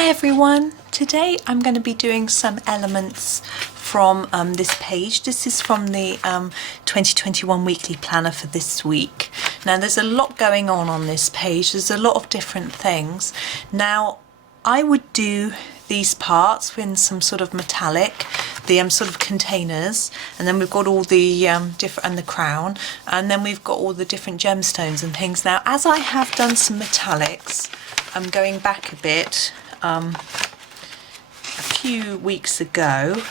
Hi everyone, today I'm going to be doing some elements from this page. This is from the 2021 weekly planner for this week. Now there's a lot going on this page, there's a lot of different things. Now I would do these parts in some sort of metallic, the sort of containers, and then we've got all the different, and the crown, and then we've got all the different gemstones and things. Now as I have done some metallics, I'm going back a bit. A few weeks ago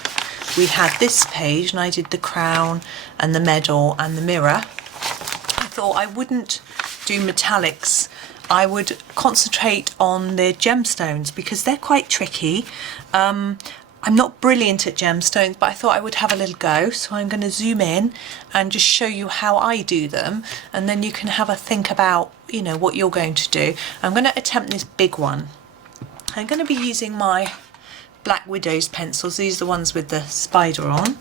we had this page and I did the crown and the medal and the mirror. I thought I wouldn't do metallics, I would concentrate on the gemstones because they're quite tricky. I'm not brilliant at gemstones, but I thought I would have a little go, so I'm going to zoom in and just show you how I do them, and then you can have a think about, you know, what you're going to do. I'm going to attempt this big one. I'm going to be using my Black Widow's pencils. These are the ones with the spider on.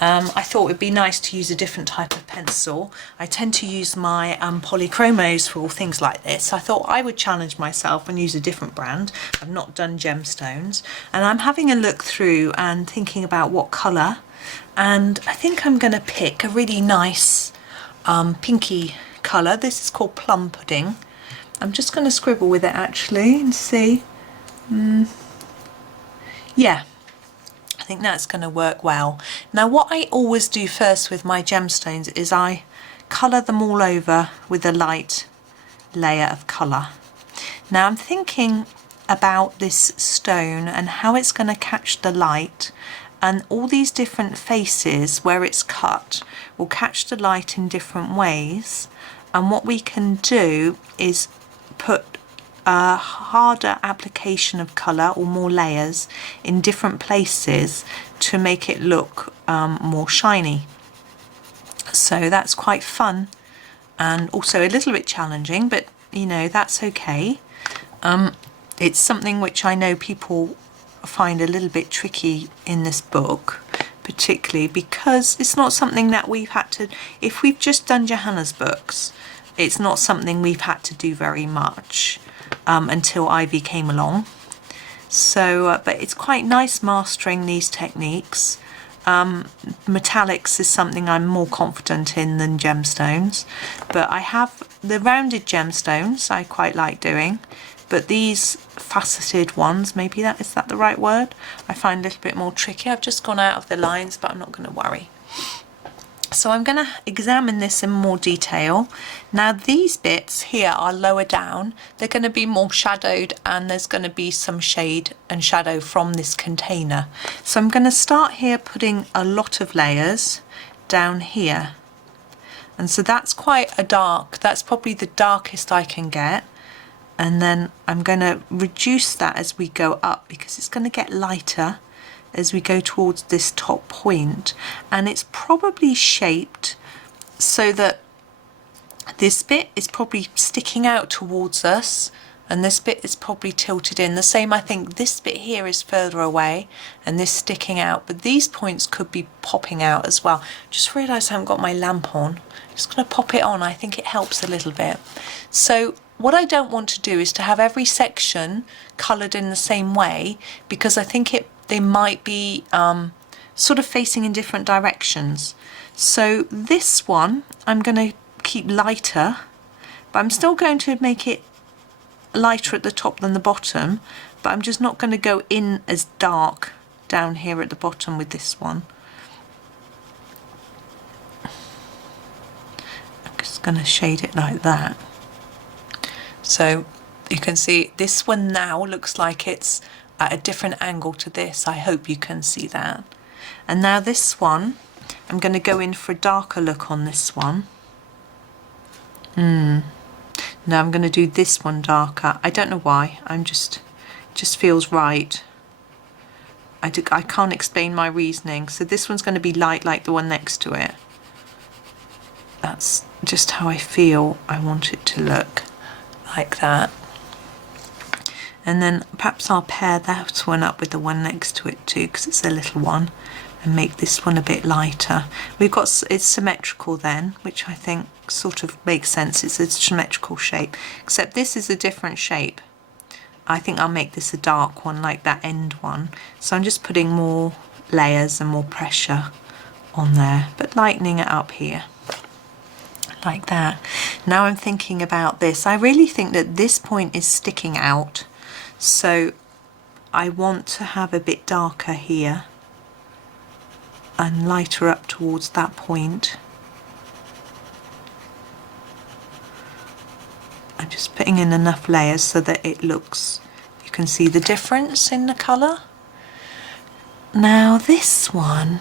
I thought it would be nice to use a different type of pencil. I tend to use my polychromos for things like this. I thought I would challenge myself and use a different brand. I've not done gemstones, and I'm having a look through and thinking about what colour, and I think I'm going to pick a really nice pinky colour. This is called Plum Pudding. I'm just going to scribble with it actually and see. Yeah, I think that's going to work well. Now what I always do first with my gemstones is I colour them all over with a light layer of colour. Now I'm thinking about this stone and how it's going to catch the light, and all these different faces where it's cut will catch the light in different ways, and what we can do is put a harder application of colour or more layers in different places to make it look more shiny. So that's quite fun and also a little bit challenging, but you know, that's okay. It's something which I know people find a little bit tricky in this book, particularly because it's not something that we've had to, if we've just done Johanna's books, it's not something we've had to do very much until Ivy came along. So, but it's quite nice mastering these techniques. Metallics is something I'm more confident in than gemstones, but I have the rounded gemstones I quite like doing, but these faceted ones, maybe is that the right word, I find a little bit more tricky. I've just gone out of the lines, but I'm not going to worry. So I'm going to examine this in more detail. Now these bits here are lower down, they're going to be more shadowed, and there's going to be some shade and shadow from this container. So I'm going to start here putting a lot of layers down here, and so that's quite a dark, that's probably the darkest I can get, and then I'm going to reduce that as we go up because it's going to get lighter as we go towards this top point, and it's probably shaped so that this bit is probably sticking out towards us and this bit is probably tilted in. The same, I think this bit here is further away and this sticking out, but these points could be popping out as well. Just realised I haven't got my lamp on. Just going to pop it on, I think it helps a little bit. So what I don't want to do is to have every section coloured in the same way, because I think they might be sort of facing in different directions. So this one I'm going to keep lighter, but I'm still going to make it lighter at the top than the bottom, but I'm just not going to go in as dark down here at the bottom with this one. I'm just going to shade it like that. So you can see this one now looks like it's at a different angle to this. I hope you can see that. And now this one, I'm going to go in for a darker look on this one. Now I'm going to do this one darker. I don't know why, it just feels right. I can't explain my reasoning. So this one's going to be light like the one next to it. That's just how I feel I want it to look, like that. And then perhaps I'll pair that one up with the one next to it too, because it's a little one, and make this one a bit lighter. It's symmetrical then, which I think sort of makes sense. It's a symmetrical shape, except this is a different shape. I think I'll make this a dark one like that end one. So I'm just putting more layers and more pressure on there, but lightening it up here like that. Now I'm thinking about this. I really think that this point is sticking out, so I want to have a bit darker here and lighter up towards that point. I'm just putting in enough layers so that it looks, you can see the difference in the colour. Now this one,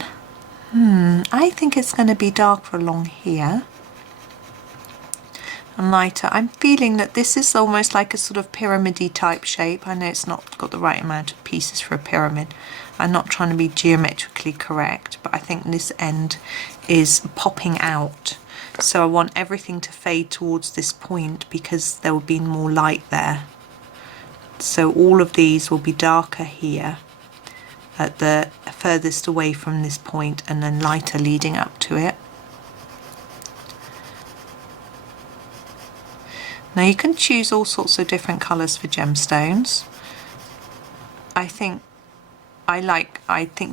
I think it's going to be darker along here and lighter. I'm feeling that this is almost like a sort of pyramid-y type shape. I know it's not got the right amount of pieces for a pyramid. I'm not trying to be geometrically correct, but I think this end is popping out. So I want everything to fade towards this point because there will be more light there. So all of these will be darker here at the furthest away from this point and then lighter leading up to it. Now you can choose all sorts of different colours for gemstones. I think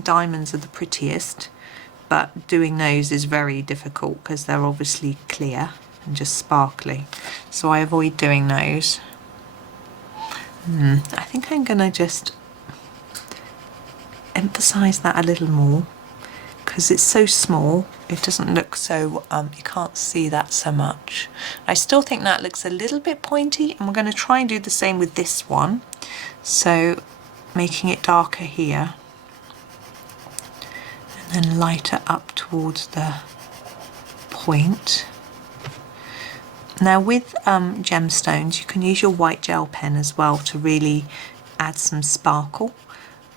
diamonds are the prettiest, but doing those is very difficult because they're obviously clear and just sparkly, so I avoid doing those. I think I'm gonna just emphasize that a little more because it's so small, it doesn't look so, you can't see that so much. I still think that looks a little bit pointy, and we're going to try and do the same with this one, so making it darker here and then lighter up towards the point. Now with gemstones, you can use your white gel pen as well to really add some sparkle.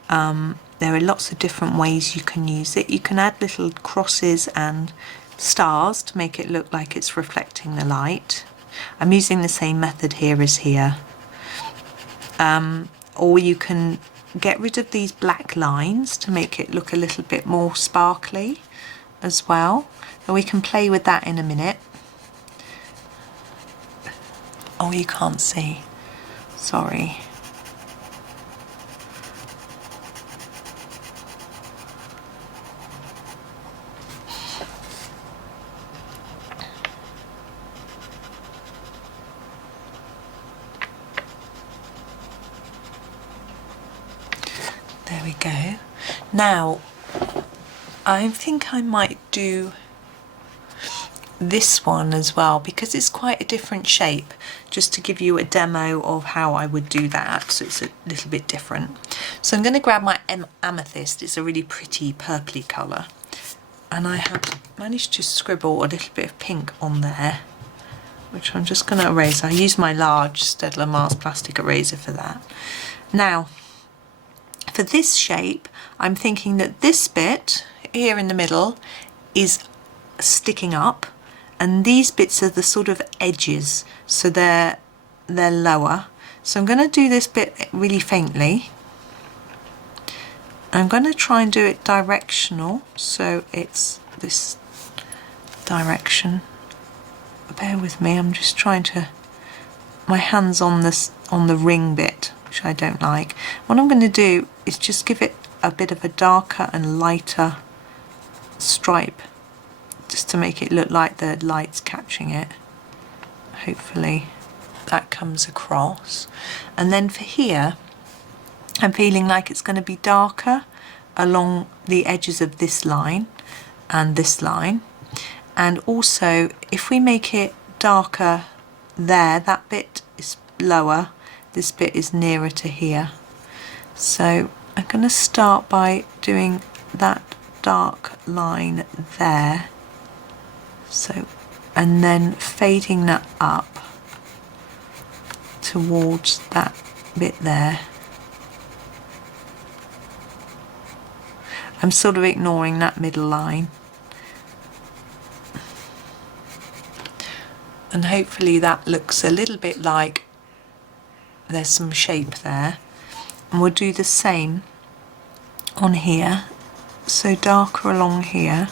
There are lots of different ways you can use it. You can add little crosses and stars to make it look like it's reflecting the light. I'm using the same method here as here. Or you can get rid of these black lines to make it look a little bit more sparkly as well. And we can play with that in a minute. Oh, you can't see. Sorry. There we go. Now, I think I might do this one as well because it's quite a different shape, just to give you a demo of how I would do that, so it's a little bit different. So I'm going to grab my Amethyst. It's a really pretty purpley colour, and I have managed to scribble a little bit of pink on there, which I'm just going to erase. I use my large Staedtler Mars plastic eraser for that. Now for this shape, I'm thinking that this bit here in the middle is sticking up, and these bits are the sort of edges, so they're lower. So I'm going to do this bit really faintly. I'm going to try and do it directional, so it's this direction. Bear with me, I'm just trying to, my hand's on this, on the ring bit, which I don't like. What I'm going to do is just give it a bit of a darker and lighter stripe, just to make it look like the light's catching it. Hopefully that comes across. And then for here, I'm feeling like it's going to be darker along the edges of this line and this line. And also, if we make it darker there, that bit is lower, this bit is nearer to here. So I'm going to start by doing that dark line there. So, and then fading that up towards that bit there. I'm sort of ignoring that middle line. And hopefully that looks a little bit like there's some shape there. And we'll do the same on here, so darker along here.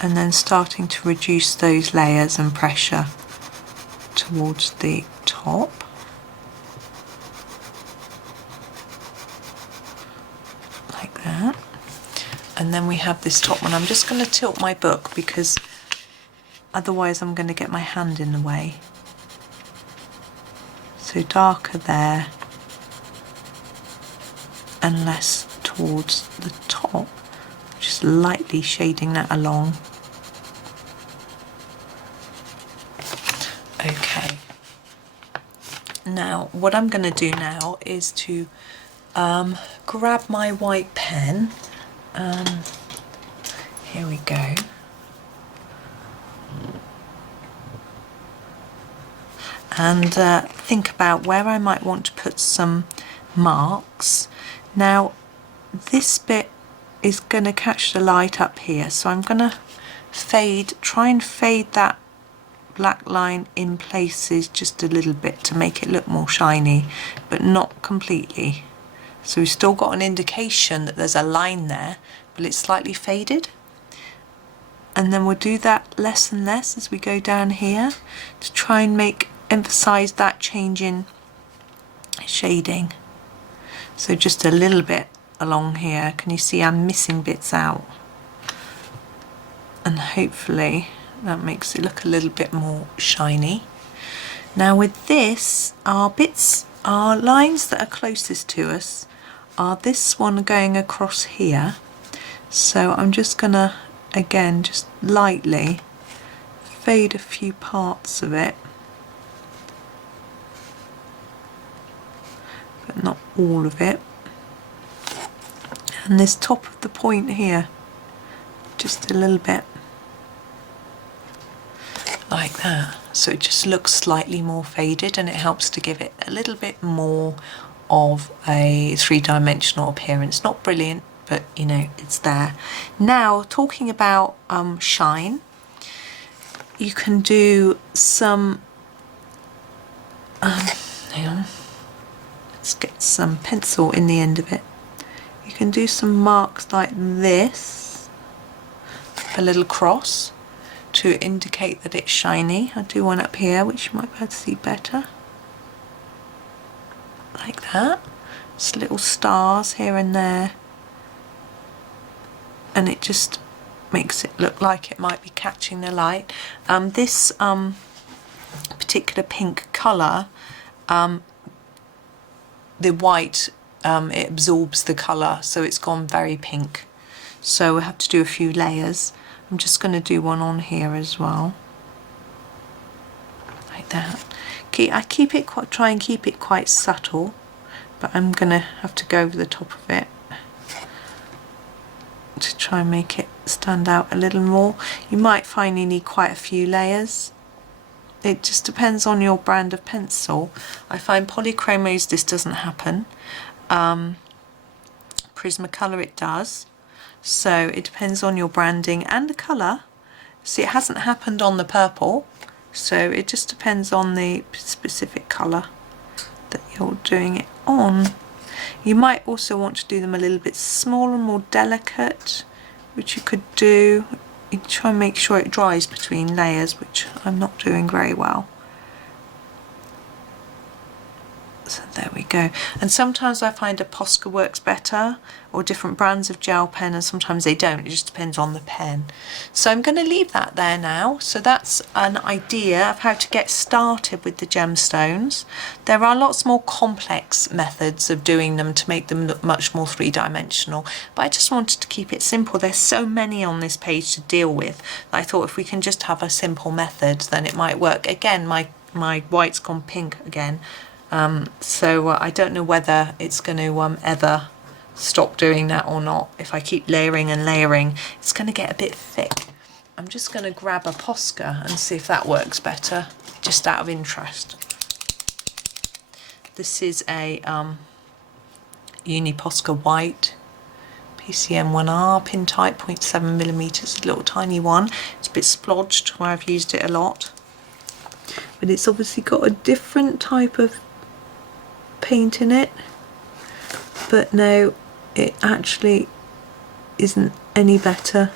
and then starting to reduce those layers and pressure towards the top. Like that. And then we have this top one. I'm just going to tilt my book because otherwise I'm going to get my hand in the way. So darker there and less towards the top, just lightly shading that along. Okay, now what I'm going to do now is to grab my white pen. Here we go. And think about where I might want to put some marks. Now this bit is going to catch the light up here, so I'm going to try and fade that black line in places just a little bit to make it look more shiny, but not completely. So we've still got an indication that there's a line there, but it's slightly faded. And then we'll do that less and less as we go down here to try and emphasize that change in shading. So just a little bit along here. Can you see I'm missing bits out? And hopefully that makes it look a little bit more shiny. Now with this, our lines that are closest to us are this one going across here. So I'm just gonna, again, just lightly fade a few parts of it, but not all of it. And this top of the point here, just a little bit like that. So it just looks slightly more faded and it helps to give it a little bit more of a three-dimensional appearance. Not brilliant, but you know, it's there. Now, talking about shine, you can do some, hang on, let's get some pencil in the end of it. You can do some marks like this, a little cross, to indicate that it's shiny. I'll do one up here which you might be able to see better. Like that. Just little stars here and there. And it just makes it look like it might be catching the light. This particular pink colour, the white, it absorbs the colour, so it's gone very pink. So we'll have to do a few layers. I'm just going to do one on here as well, like that. I try and keep it quite subtle, but I'm going to have to go over the top of it to try and make it stand out a little more. You might find you need quite a few layers. It just depends on your brand of pencil. I find polychromos this doesn't happen. Prismacolor it does. So it depends on your branding and the colour. See, it hasn't happened on the purple, so it just depends on the specific colour that you're doing it on. You might also want to do them a little bit smaller and more delicate, which you could do. You try and make sure it dries between layers, which I'm not doing very well. So there we go. And sometimes I find a Posca works better, or different brands of gel pen, and sometimes they don't. It just depends on the pen. So I'm going to leave that there now. So that's an idea of how to get started with the gemstones. There are lots more complex methods of doing them to make them look much more three-dimensional, but I just wanted to keep it simple. There's so many on this page to deal with that I thought if we can just have a simple method, then it might work. Again, my white's gone pink again. So I don't know whether it's going to ever stop doing that or not. If I keep layering and layering, it's going to get a bit thick. I'm just going to grab a Posca and see if that works better, just out of interest. This is a Uni Posca White PCM 1R, pin type 0.7mm, a little tiny one. It's a bit splodged where I've used it a lot. But it's obviously got a different type of paint in it, but no, it actually isn't any better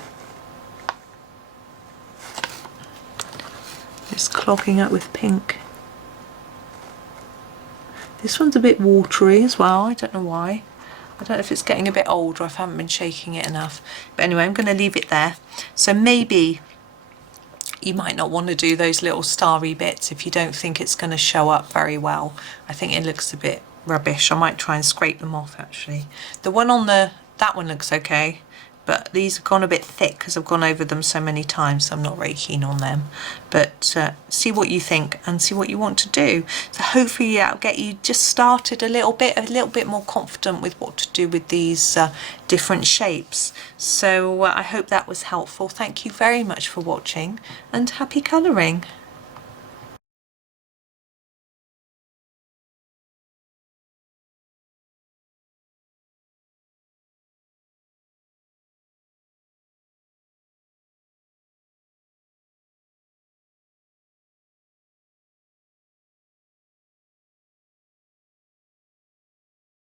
It's clogging up with pink. This one's a bit watery as well, I don't know why. I don't know if it's getting a bit old or if I haven't been shaking it enough. But anyway, I'm going to leave it there. So maybe you might not want to do those little starry bits if you don't think it's going to show up very well. I think it looks a bit rubbish. I might try and scrape them off actually. The one on that one looks okay, but these have gone a bit thick because I've gone over them so many times, so I'm not very keen on them. But see what you think and see what you want to do. So hopefully that'll get you just started a little bit more confident with what to do with these different shapes. So I hope that was helpful. Thank you very much for watching and happy colouring.